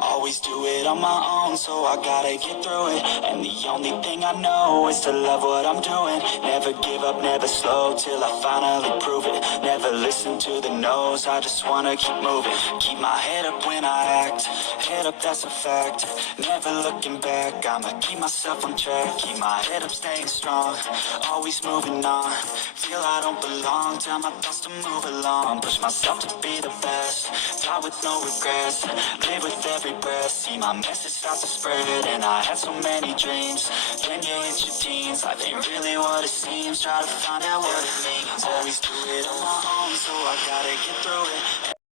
Always do it on my own, so I gotta get through it. And the only thing I know is to love what I'm doing. Never give up, never slow, till I finally prove it. Never listen to the no's, I just wanna keep moving. Keep my head up when I act, head up, that's a fact. Never looking back, I'ma keep myself on track. Keep my head up, staying strong, always moving on. Feel I don't belong, tell my thoughts to move along. Push myself to be the best, fly with no regrets. Live with every breath, see my message start to spread. And I had so many dreams, then you hit your teens. Life ain't really what it seems, try to find out what it means. Always do it on my own, so I gotta get through it.